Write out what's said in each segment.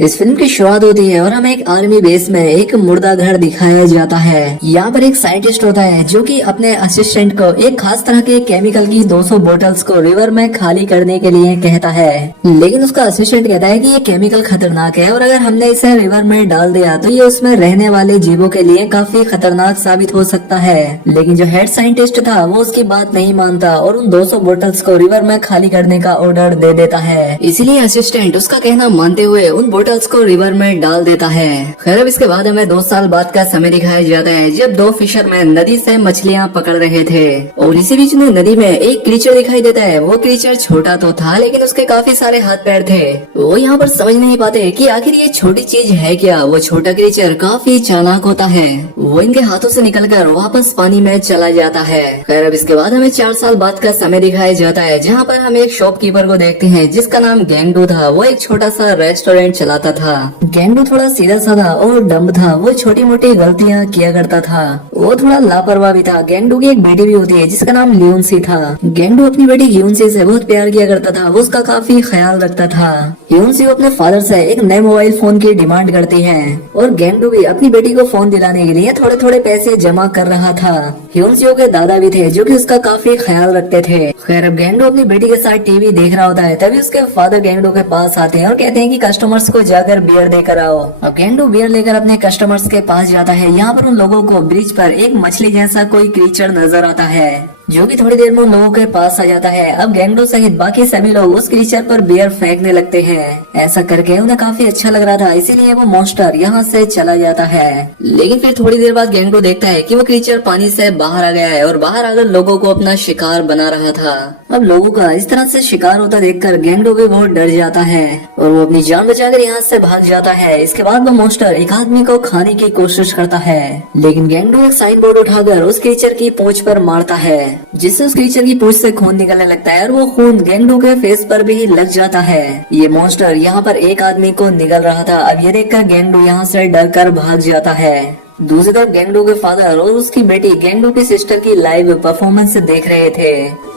इस फिल्म की शुरुआत होती है और हमें एक आर्मी बेस में एक मुर्दा घर दिखाया जाता है। यहाँ पर एक साइंटिस्ट होता है जो कि अपने असिस्टेंट को एक खास तरह के केमिकल की 200 बोतल्स को रिवर में खाली करने के लिए कहता है, लेकिन उसका असिस्टेंट कहता है कि ये केमिकल खतरनाक है और अगर हमने इसे रिवर में डाल दिया तो ये उसमें रहने वाले जीवों के लिए काफी खतरनाक साबित हो सकता है। लेकिन जो हेड साइंटिस्ट था वो उसकी बात नहीं मानता और उन 200 बोतल्स को रिवर में खाली करने का ऑर्डर दे देता है। इसीलिए असिस्टेंट उसका कहना मानते हुए उन बोतल्स को रिवर में डाल देता है। खैर अब इसके बाद हमें 2 साल बाद का समय दिखाया जाता है जब 2 फिशरमैन नदी से मछलियां पकड़ रहे थे और इसी बीच में नदी में एक क्रीचर दिखाई देता है। वो क्रीचर छोटा तो था लेकिन उसके काफी सारे हाथ पैर थे। वो यहाँ पर समझ नहीं पाते कि आखिर ये छोटी चीज है क्या। वो छोटा क्रीचर काफी चालाक होता है। वो इनके हाथों से निकलकर वापस पानी में चला जाता है। खैर अब इसके बाद हमें 4 साल बाद का समय दिखाया जाता है जहाँ पर हम एक शॉपकीपर को देखते हैं जिसका नाम गैंगडू था। वो एक छोटा सा रेस्टोरेंट चलाता था। गैंगडू थोड़ा सीधा साधा और डम्ब था। वो छोटी मोटी गलतियाँ किया करता था। वो थोड़ा लापरवाह भी था। गैंगडू की एक बेटी भी होती है जिसका नाम ल्यूनसी था। गैंगडू अपनी बेटी ल्यूनसी से बहुत प्यार किया करता था। वो उसका काफी ख्याल रखता था। ल्यूनसी अपने फादर से एक नए मोबाइल फोन की डिमांड करती है और गैंगडू भी अपनी बेटी को फोन दिलाने के लिए थोड़े थोड़े पैसे जमा कर रहा था। ह्यूनसियो के दादा भी थे जो कि उसका काफी ख्याल रखते थे। खैर अब गैंगडू अपनी बेटी के साथ टीवी देख रहा होता है तभी उसके फादर गैंगडू के पास आते हैं और कहते हैं कि कस्टमर्स को जाकर बियर देकर आओ। अब गैंगडू बियर लेकर अपने कस्टमर्स के पास जाता है। यहाँ पर उन लोगों को ब्रिज पर एक मछली जैसा कोई क्रीचर नजर आता है जो कि थोड़ी देर में उन लोगों के पास आ जाता है। अब गैंगडू सहित बाकी सभी लोग उस क्रीचर पर बियर फेंकने लगते हैं। ऐसा करके उन्हें काफी अच्छा लग रहा था इसीलिए वो मॉन्स्टर यहाँ से चला जाता है। लेकिन फिर थोड़ी देर बाद गैंगडू देखता है कि वो क्रीचर पानी से बाहर आ गया है और बाहर आकर लोगों को अपना शिकार बना रहा था। अब लोगों का इस तरह से शिकार होता देखकर गैंगडू भी बहुत डर जाता है और वो अपनी जान बचाकर यहाँ से भाग जाता है। इसके बाद वो मॉन्स्टर एक आदमी को खाने की कोशिश करता है लेकिन गैंगडू एक साइन बोर्ड उठाकर उस क्रीचर की पूंछ पर मारता है जिससे उस क्रीचर की पूंछ से खून निकलने लगता है और वो खून गैंगडू के फेस पर भी लग जाता है। ये मॉन्स्टर यहाँ पर एक आदमी को निगल रहा था। अब ये देखकर गैंगडू यहाँ से डर कर भाग जाता है। दूसरी तरफ गैंगडू के फादर और उसकी बेटी गैंगडू की सिस्टर की लाइव परफॉर्मेंस देख रहे थे।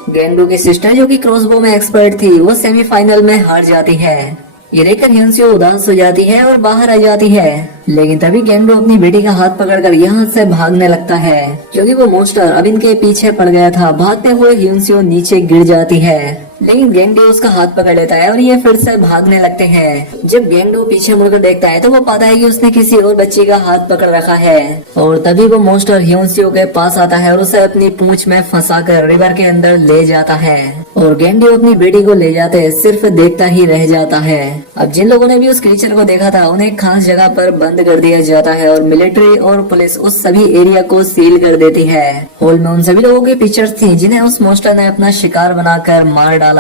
गैंगडू की सिस्टर जो कि क्रॉसबो में एक्सपर्ट थी वो सेमीफाइनल में हार जाती है। ये देखकर ह्यूनसियो उदास हो जाती है और बाहर आ जाती है। लेकिन तभी गैंगडू अपनी बेटी का हाथ पकड़कर यहाँ से भागने लगता है क्योंकि वो मॉन्स्टर अब इनके पीछे पड़ गया था। भागते हुए ह्यूनसियो नीचे गिर जाती है लेकिन गैंगडू उसका हाथ पकड़ लेता है और ये फिर से भागने लगते हैं। जब गैंगडू पीछे मुड़कर देखता है तो वो पाता है कि उसने किसी और बच्ची का हाथ पकड़ रखा है और तभी वो मॉन्स्टर ह्यूनसियो के पास आता है और उसे अपनी पूंछ में फंसाकर रिवर के अंदर ले जाता है और गैंगडू अपनी बेटी को ले जाते सिर्फ देखता ही रह जाता है। अब जिन लोगों ने भी उस क्रीचर को देखा था उन्हें खास जगह पर बंद कर दिया जाता है और मिलिट्री और पुलिस उस सभी एरिया को सील कर देती है। हॉल में उन सभी लोगों की पिक्चर्स थी जिन्हें उस मॉन्स्टर ने अपना शिकार बनाकर मार डाला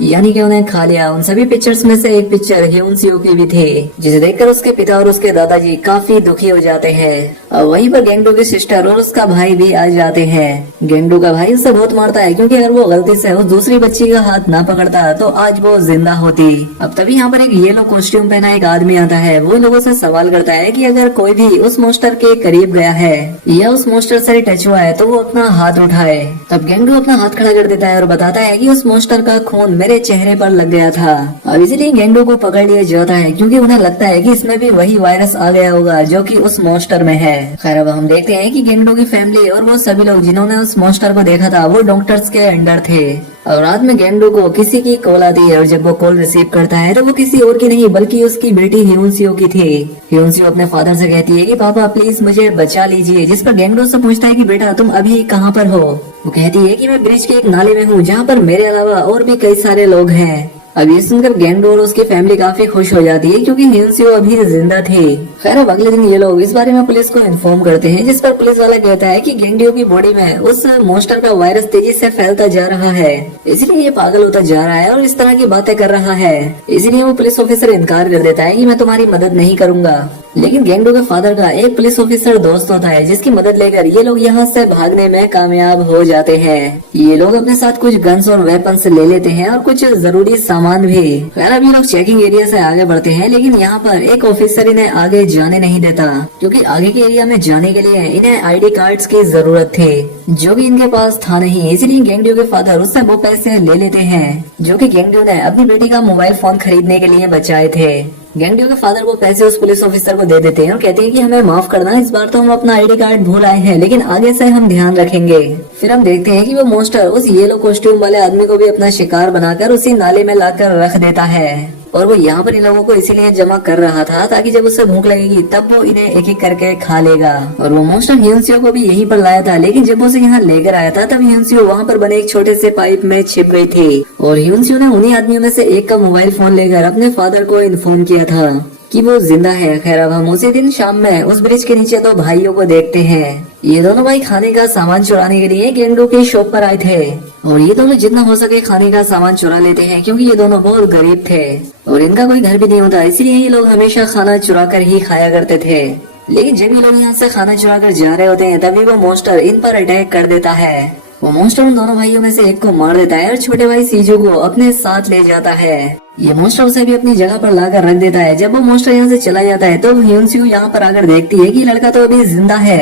यानी कि उन्हें खा लिया। उन सभी पिक्चर्स में से एक पिक्चर ह्यूनसियो की भी थी जिसे देखकर उसके पिता और उसके दादाजी काफी दुखी हो जाते हैं। और वहीं पर गैंगडू की सिस्टर और उसका भाई भी आ जाते हैं। गैंगडू का भाई उसे बहुत मारता है क्योंकि अगर वो गलती से उस दूसरी बच्ची का हाथ ना पकड़ता तो आज वो जिंदा होती। अब तभी यहाँ पर एक येलो कॉस्ट्यूम पहना एक आदमी आता है। वो लोगों से सवाल करता है कि अगर कोई भी उस मॉन्स्टर के करीब गया है या उस मॉन्स्टर से टच हुआ है तो वो अपना हाथ उठाए। तब गैंगडू अपना हाथ खड़ा कर देता है और बताता है कि उस मॉन्स्टर का खून मेरे चेहरे पर लग गया था। अब इसीलिए गैंगडू को पकड़ लिया जाता है क्योंकि उन्हें लगता है कि इसमें भी वही वायरस आ गया होगा जो कि उस मॉन्स्टर में है। खैर अब हम देखते हैं कि गैंगडू की फैमिली और वो सभी लोग जिन्होंने उस मॉन्स्टर को देखा था वो डॉक्टर्स के अंडर थे। और रात में गैंगडू को किसी की कॉल आती है और जब वो कॉल रिसीव करता है तो वो किसी और की नहीं बल्कि उसकी बेटी ह्यूनसियो की थी। ह्यूनसियो अपने फादर से कहती है कि पापा प्लीज मुझे बचा लीजिए, जिस पर गैंगडू से पूछता है कि बेटा तुम अभी कहाँ पर हो। वो कहती है कि मैं ब्रिज के एक नाले में हूँ जहाँ पर मेरे अलावा और भी कई सारे लोग हैं। अब ये सुनकर गैंगडू और उसकी फैमिली काफी खुश हो जाती है क्योंकि ह्यूनसियो अभी जिंदा थे। खैर अब अगले दिन ये लोग इस बारे में पुलिस को इन्फॉर्म करते हैं जिस पर पुलिस वाला कहता है कि गैंगडू की बॉडी में उस मॉन्स्टर का वायरस तेजी से फैलता जा रहा है इसलिए ये पागल होता जा रहा है और इस तरह की बातें कर रहा है। इसीलिए वो पुलिस ऑफिसर इनकार कर देता है कि मैं तुम्हारी मदद नहीं करूंगा। लेकिन गैंगडू के फादर का एक पुलिस ऑफिसर दोस्त होता है जिसकी मदद लेकर ये लोग यहाँ से भागने में कामयाब हो जाते हैं। ये लोग अपने साथ कुछ गन्स और वेपन्स ले लेते हैं और कुछ जरूरी सामान भी। खैर अब ये लोग चेकिंग एरिया से आगे बढ़ते हैं लेकिन यहाँ पर एक ऑफिसर इन्हें आगे जाने नहीं देता क्योंकि आगे के एरिया में जाने के लिए इन्हें आईडी कार्ड्स की जरूरत थी जो कि इनके पास था नहीं। इसीलिए गैंगडू के फादर उससे वो पैसे ले लेते हैं जो कि गैंगडू ने अपनी बेटी का मोबाइल फोन खरीदने के लिए बचाए थे। गेंडू के फादर वो पैसे उस पुलिस ऑफिसर को दे देते हैं और कहते हैं कि हमें माफ करना, इस बार तो हम अपना आईडी कार्ड भूल आए हैं, लेकिन आगे से हम ध्यान रखेंगे। फिर हम देखते हैं कि वो मॉन्स्टर उस येलो कॉस्ट्यूम वाले आदमी को भी अपना शिकार बनाकर उसी नाले में लाकर रख देता है। और वो यहाँ पर इन लोगों को इसीलिए जमा कर रहा था ताकि जब उसे भूख लगेगी तब वो इन्हें एक एक करके खा लेगा। और वो मॉन्स्टर ह्यूनसियो को भी यहीं पर लाया था, लेकिन जब वो उसे यहाँ लेकर आया था तब ह्यूनसियो वहाँ पर बने एक छोटे से पाइप में छिप गई थी। और ह्यूनसियो ने उन्हीं आदमियों में से एक का मोबाइल फोन लेकर अपने फादर को इन्फॉर्म किया था कि वो जिंदा है। खैर अब हम उसी दिन शाम में उस ब्रिज के नीचे दो भाइयों को देखते हैं। ये दोनों भाई खाने का सामान चुराने के लिए गेंडू की शॉप पर आए थे और ये दोनों जितना हो सके खाने का सामान चुरा लेते हैं, क्योंकि ये दोनों बहुत गरीब थे और इनका कोई घर भी नहीं होता, इसलिए ये लोग हमेशा खाना चुरा कर ही खाया करते थे। लेकिन जब ये लोग यहाँ से खाना चुरा कर जा रहे होते हैं तभी वो मॉन्स्टर इन पर अटैक कर देता है। वो मॉन्स्टर उन दोनों भाइयों में से एक को मार देता है और छोटे भाई सीजू को अपने साथ ले जाता है। ये मॉन्स्टर उसे भी अपनी जगह पर लाकर रख देता है। जब वो मॉन्स्टर यहाँ से चला जाता है तो ह्यूनसियो यहाँ पर आकर देखती है कि लड़का तो अभी जिंदा है।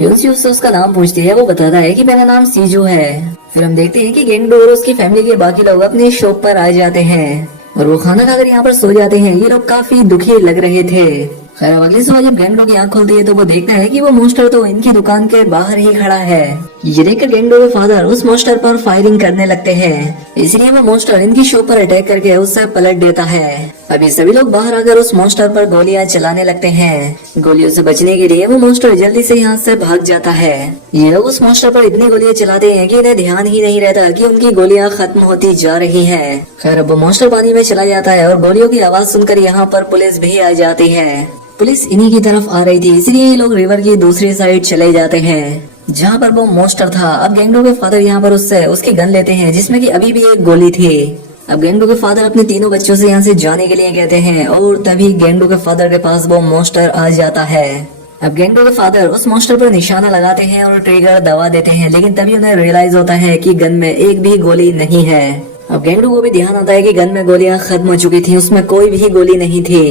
ह्यूनसियो से उसका नाम पूछती है, वो बताता है कि मेरा नाम सीजू है। फिर हम देखते हैं कि गेंडू और उसकी फैमिली के बाकी लोग अपनी शॉप पर आ जाते हैं और वो खाना खाकर यहाँ पर सो जाते हैं। ये लोग काफी दुखी लग रहे थे। खैर अगली सुबह जब गेंडू की आंख खुलती है तो वो देखता है कि वो मॉन्स्टर तो इनकी दुकान के बाहर ही खड़ा है। ये देखकर गेंडू के फादर उस मॉन्स्टर पर फायरिंग करने लगते हैं, इसलिए वो मॉन्स्टर इनकी शॉप पर अटैक करके उससे पलट देता है। अभी सभी लोग बाहर आकर उस मॉन्स्टर पर गोलियां चलाने लगते हैं। गोलियों से बचने के लिए वो मॉन्स्टर जल्दी से यहाँ से भाग जाता है। ये लोग उस मॉन्स्टर पर इतनी गोलियां चलाते हैं कि इन्हें ध्यान ही नहीं रहता कि उनकी गोलियां खत्म होती जा रही है। खैर अब वो मॉन्स्टर पानी में चला जाता है और गोलियों की आवाज सुनकर यहाँ पर पुलिस भी आ जाती है। पुलिस इन्हीं की तरफ आ रही थी, इसलिए ये लोग रिवर की दूसरी साइड चले जाते हैं जहाँ पर वो मॉन्स्टर था। अब गेंडू के फादर यहाँ पर उससे उसकी गन लेते हैं जिसमें कि अभी भी एक गोली थी। अब गेंडू के फादर अपने तीनों बच्चों से यहाँ से जाने के लिए कहते हैं और तभी गेंडू के फादर के पास वो मॉन्स्टर आ जाता है। अब गेंडू के फादर उस मॉन्स्टर पर निशाना लगाते हैं और ट्रिगर दबा देते हैं, लेकिन तभी उन्हें रियलाइज होता है कि गन में एक भी गोली नहीं है। अब गेंडू को भी ध्यान आता है कि गन में गोलियां खत्म हो चुकी थी, उसमें कोई भी गोली नहीं थी।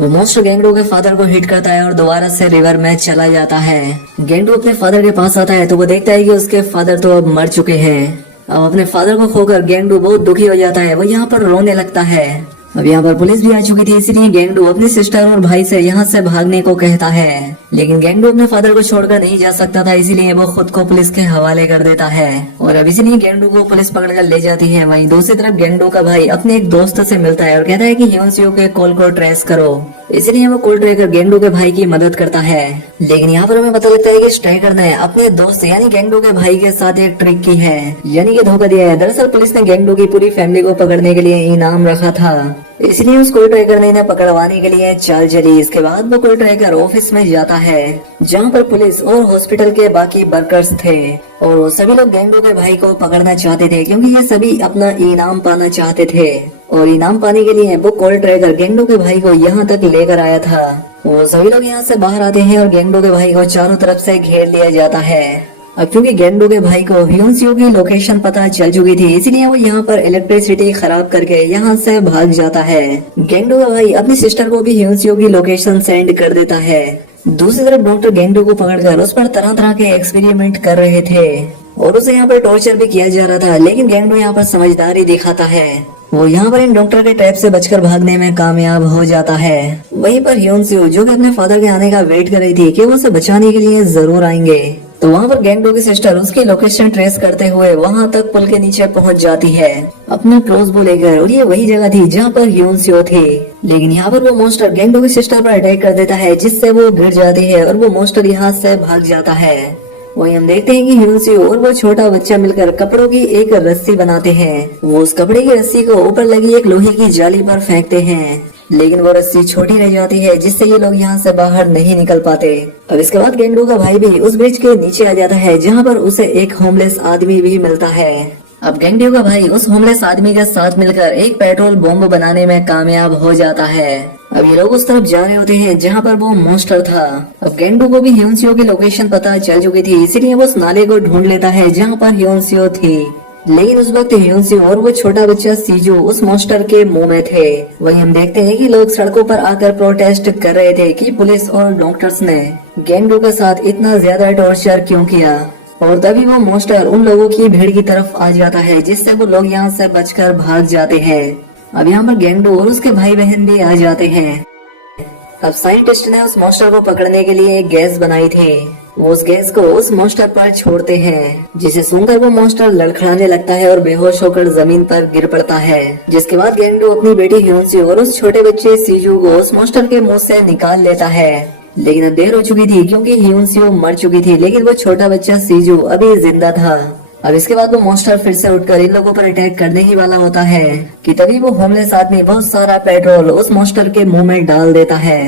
वो मॉन्स्टर गेंडू के फादर को हिट करता है और दोबारा से रिवर में चला जाता है। गेंडू अपने फादर के पास आता है तो वो देखता है कि उसके फादर तो अब मर चुके हैं। अब अपने फादर को खोकर गेंडू बहुत दुखी हो जाता है, वो यहाँ पर रोने लगता है। अब यहाँ पर पुलिस भी आ चुकी थी, इसलिए गेंडू अपनी सिस्टर और भाई से यहाँ से भागने को कहता है। लेकिन गेंडू अपने फादर को छोड़कर नहीं जा सकता था, इसीलिए वो खुद को पुलिस के हवाले कर देता है और अब इसलिए गेंडू को पुलिस पकड़कर ले जाती है। वहीं दूसरी तरफ गेंडू का भाई अपने एक दोस्त से मिलता है और कहता है कि ह्यूनसियो के कॉल को ट्रेस करो, इसलिए वो कॉल ट्रेकर गेंडू के भाई की मदद करता है। लेकिन यहाँ पर हमें पता लगता है कि स्ट्राइकर ने अपने दोस्त यानी गेंडू के भाई के साथ एक ट्रिक की है, यानी कि धोखा दिया है। दरअसल पुलिस ने गेंडू की पूरी फैमिली को पकड़ने के लिए इनाम रखा था, इसलिए उस कॉल ट्रेकर ने इन्हें पकड़वाने के लिए चाल चली। इसके बाद वो कॉल ट्रेकर ऑफिस में जाता है जहाँ पर पुलिस और हॉस्पिटल के बाकी वर्कर्स थे और वो सभी लोग गेंडू के भाई को पकड़ना चाहते थे, क्योंकि ये सभी अपना इनाम पाना चाहते थे। और इनाम पाने के लिए वो कॉल ट्रेकर गेंडू के भाई को यहाँ तक लेकर आया था। वो सभी लोग यहाँ से बाहर आते हैं और गेंडू के भाई को चारों तरफ से घेर लिया जाता है। अब क्योंकि गेंडू के भाई को ह्यूनसियो की लोकेशन पता चल चुकी थी, इसलिए वो यहाँ पर इलेक्ट्रिसिटी खराब करके यहाँ से भाग जाता है। गेंडू का भाई अपनी सिस्टर को भी ह्यूनसियो की लोकेशन सेंड कर देता है। दूसरी तरफ डॉक्टर गेंडू को पकड़कर उस पर तरह तरह के एक्सपेरिमेंट कर रहे थे और उसे यहाँ पर टॉर्चर भी किया जा रहा था, लेकिन गेंडू यहाँ पर समझदारी दिखाता है। वो यहाँ पर इन डॉक्टर के ट्रैप से बचकर भागने में कामयाब हो जाता है। वहीं पर ह्यूनसियो जो कि अपने फादर के आने का वेट कर रही थी कि वो उसे बचाने के लिए जरूर आएंगे, तो वहाँ पर गेंडू की सिस्टर उसकी लोकेशन ट्रेस करते हुए वहाँ तक पुल के नीचे पहुँच जाती है अपने क्रॉसबो लेकर, और ये वही जगह थी जहाँ पर ह्यूनसियो थे। लेकिन यहाँ पर वो मॉन्स्टर गेंडू की सिस्टर पर अटैक कर देता है, जिससे वो गिर जाती है और वो मॉन्स्टर यहाँ से भाग जाता है। वही हम देखते हैं कि ह्यूनसियो और वो छोटा बच्चा मिलकर कपड़ों की एक रस्सी बनाते हैं। वो उस कपड़े की रस्सी को ऊपर लगी एक लोहे की जाली पर फेंकते हैं, लेकिन वो रस्सी छोटी रह जाती है, जिससे ये लोग यहाँ से बाहर नहीं निकल पाते। अब इसके बाद गेंडू का भाई भी उस ब्रिज के नीचे आ जाता है, जहाँ पर उसे एक होमलेस आदमी भी मिलता है। अब गेंडू का भाई उस होमलेस आदमी के साथ मिलकर एक पेट्रोल बॉम्ब बनाने में कामयाब हो जाता है। अब ये लोग उस तरफ जा रहे होते हैं जहाँ पर वो मॉन्स्टर था। अब गेंडू को भी ह्यूनसियो की लोकेशन पता चल चुकी थी, इसीलिए वो उस नाले को ढूंढ लेता है जहाँ पर ह्यूनसियो थी। लेकिन उस वक्त ह्यूनसियो और वो छोटा बच्चा सीजू उस मॉन्स्टर के मुंह में थे। वहीं हम देखते हैं कि लोग सड़कों पर आकर प्रोटेस्ट कर रहे थे कि पुलिस और डॉक्टर्स ने गेंडू के साथ इतना ज्यादा टॉर्चर क्यों किया। और तभी वो मॉन्स्टर उन लोगों की भीड़ की तरफ आ जाता है, जिससे वो लोग यहाँ से बचकर भाग जाते हैं। अब यहाँ पर गेंडू और उसके भाई बहन भी आ जाते हैं। अब साइंटिस्ट ने उस मॉन्स्टर को पकड़ने के लिए एक गैस बनाई थी। वो उस गैस को उस मॉन्स्टर पर छोड़ते हैं, जिसे सुनकर वो मॉन्स्टर लड़खड़ाने लगता है और बेहोश होकर जमीन पर गिर पड़ता है। जिसके बाद गेंडू अपनी बेटी ह्योन्सियो और उस छोटे बच्चे सीजू को उस मॉन्स्टर के मुंह से निकाल लेता है। लेकिन अब देर हो चुकी थी, क्योंकि ह्योन्सियो मर चुकी थी, लेकिन वो छोटा बच्चा सीजू अभी जिंदा था। अब इसके बाद वो मॉन्स्टर फिर से उठकर इन लोगों पर अटैक करने ही वाला होता है कि तभी वो होमलेस आदमी बहुत सारा पेट्रोल उस मॉन्स्टर के मुंह में डाल देता है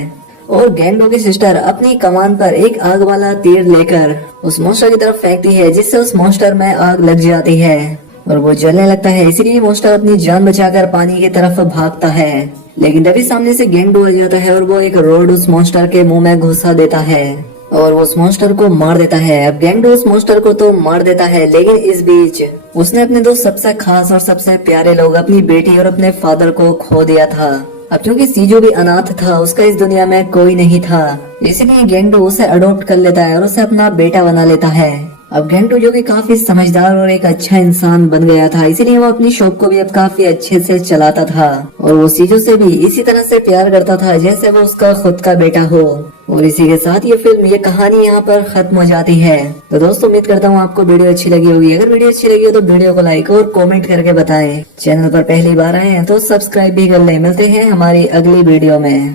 और गेंडो की सिस्टर अपनी कमान पर एक आग वाला तीर लेकर उस मॉन्स्टर की तरफ फेंकती है, जिससे उस मॉन्स्टर में आग लग जाती है और वो जलने लगता है। इसीलिए मॉन्स्टर अपनी जान बचाकर पानी की तरफ भागता है, लेकिन तभी सामने से गेंडो आ जाता है और वो एक रोड उस मॉन्स्टर के मुंह में घुसा देता है और वो उस मॉन्स्टर को मार देता है। अब गेंडो उस मॉन्स्टर को तो मार देता है, लेकिन इस बीच उसने अपने दो सबसे खास और सबसे प्यारे लोग, अपनी बेटी और अपने फादर को खो दिया था। अब क्योंकि सीजो भी अनाथ था, उसका इस दुनिया में कोई नहीं था, इसलिए गेंडो उसे अडॉप्ट कर लेता है और उसे अपना बेटा बना लेता है। अब गेंडो जो कि काफी समझदार और एक अच्छा इंसान बन गया था, इसीलिए वो अपनी शॉप को भी अब काफी अच्छे से चलाता था और वो सीजो से भी इसी तरह से प्यार करता था जैसे वो उसका खुद का बेटा हो। और इसी के साथ ये फिल्म, ये कहानी यहाँ पर खत्म हो जाती है। तो दोस्तों, उम्मीद करता हूँ आपको वीडियो अच्छी लगी होगी। अगर वीडियो अच्छी लगी हो तो वीडियो को लाइक और कमेंट करके बताएं। चैनल पर पहली बार आए हैं तो सब्सक्राइब भी कर लें। मिलते हैं हमारी अगली वीडियो में।